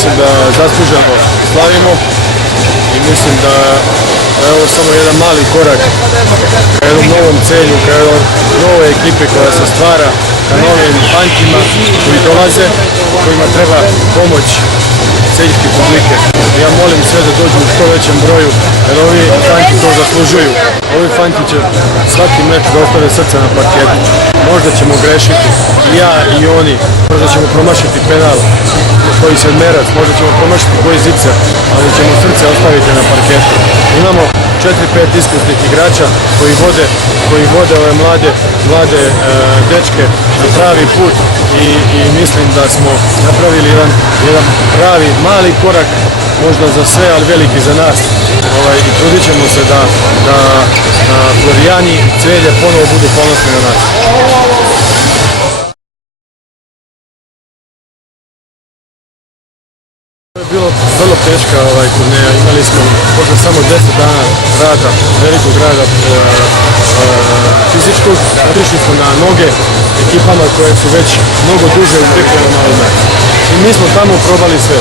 mislim da zasluženo slavimo i mislim da je ovo samo jedan mali korak ka jednom novom celju, ka jednom novoj ekipi koja se stvara, ka novim fantima koji dolaze, kojima treba pomoć celjske publike. Ja molim sve da dođu u što većem broju, jer ovi fanti to zaslužuju. Ovi fanti će svaki meč da ostave srce na parketu. Možda ćemo grešiti, i ja i oni, možda ćemo promašiti penal, koji se merac, možda ćemo promašiti koji zicer, ali ćemo srce ostaviti na parketu. Imamo 4-5 iskusnih igrača koji vode ove mlade dečke na pravi put i mislim da smo napravili jedan pravi mali korak, možda za sve, ali veliki za nas. I trudit ćemo se da Florijani i Celje ponovo budu ponosni na nas. To je bilo vrlo teška turneja, imali smo posle samo 10 dana rada, velikog rada fizičkog, otišli smo na noge ekipama koje su već mnogo duže u pripremama ovome. I mi smo tamo probali sve.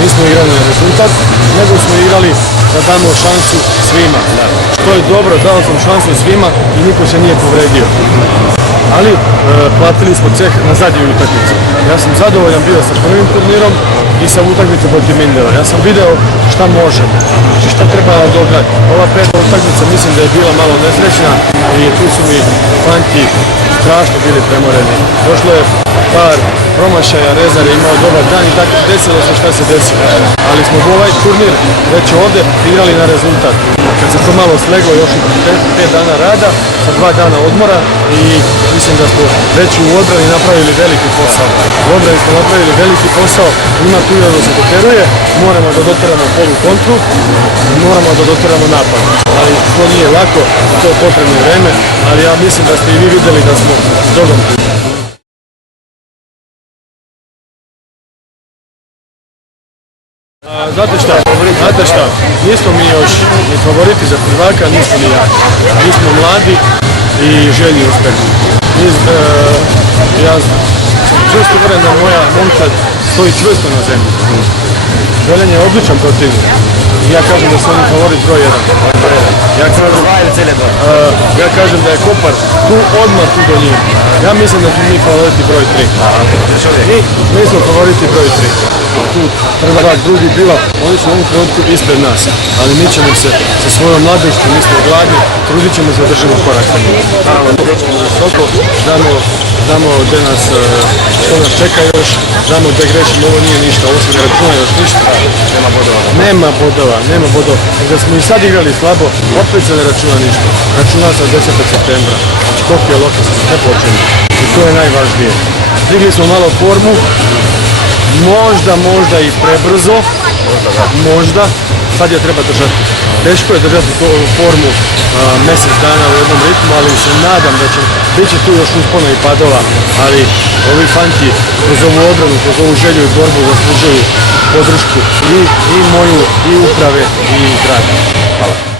Nismo igrali na rezultat, nego smo igrali da damo šansu svima. Što je dobro, dao sam šansu svima i niko se nije povredio. Ali platili smo ceh na zadnjoj utakmici. Ja sam zadovoljan bio sa prvim turnirom i sa utakmicom protiv Mindela. Ja sam video šta možemo, znači šta treba dogledati. Ova peta utakmica mislim da je bila malo nesrećna i tu su mi fanti strašno bili premoreni. Došlo je par promašaja, Rezar je imao dobar dan i tako desilo se šta se desilo. Ali smo ovaj turnir već ovdje igrali na rezultat. Kad se to malo sleglo još 5 dana rada, sa 2 dana odmora i mislim da smo već u odbrani napravili veliki posao. U odbrani smo napravili veliki posao, ima tu da se doteruje, moramo da doteramo polu kontru, moramo da doteramo napad. Ali to nije lako, to je potrebno vreme, ali ja mislim da ste i vi vidjeli da smo dobro. Znate šta, nismo mi još ni favoriti za prvaka, nismo ni ja. Mi smo mladi i željni uspeha. Ja sam čvrsto uveren da moja momčad stoji čvrsto na zemlji. Željen je odličan protivnik. Ja kažem da su oni favorit broj 1. Ja kažem da je Kopar tu odmah tu do njih. Ja mislim da smo mi favoriti broj 3. Mi smo favoriti broj 3. Tu prvak, drugi bila, oni su u ovom trenutku ispred nas. Ali mi ćemo se sa svojom mladošću, mi smo gladni, trudit ćemo se da držimo korak sa njima. Naravno, dođemo visoko, znamo gdje nas, što nas čeka još, znamo gdje grešimo, ovo nije ništa, ovo se ne računa još ništa. Nema bodova. Da smo i sad igrali slabo, opet se ne računa ništa. Računa se od 10. septembra. Znači koliko je lokalno smo sve počeli. I to je najvažnije. Stigli smo malo formu, možda i prebrzo, možda, sad je treba držati. Teško je držati formu mjesec dana u jednom ritmu, ali se nadam da će biti tu još uspona i padova, ali ovi fanti kroz ovu obranu, kroz ovu želju i borbu zaslužuju podršku i moju, i uprave, i grada. Hvala.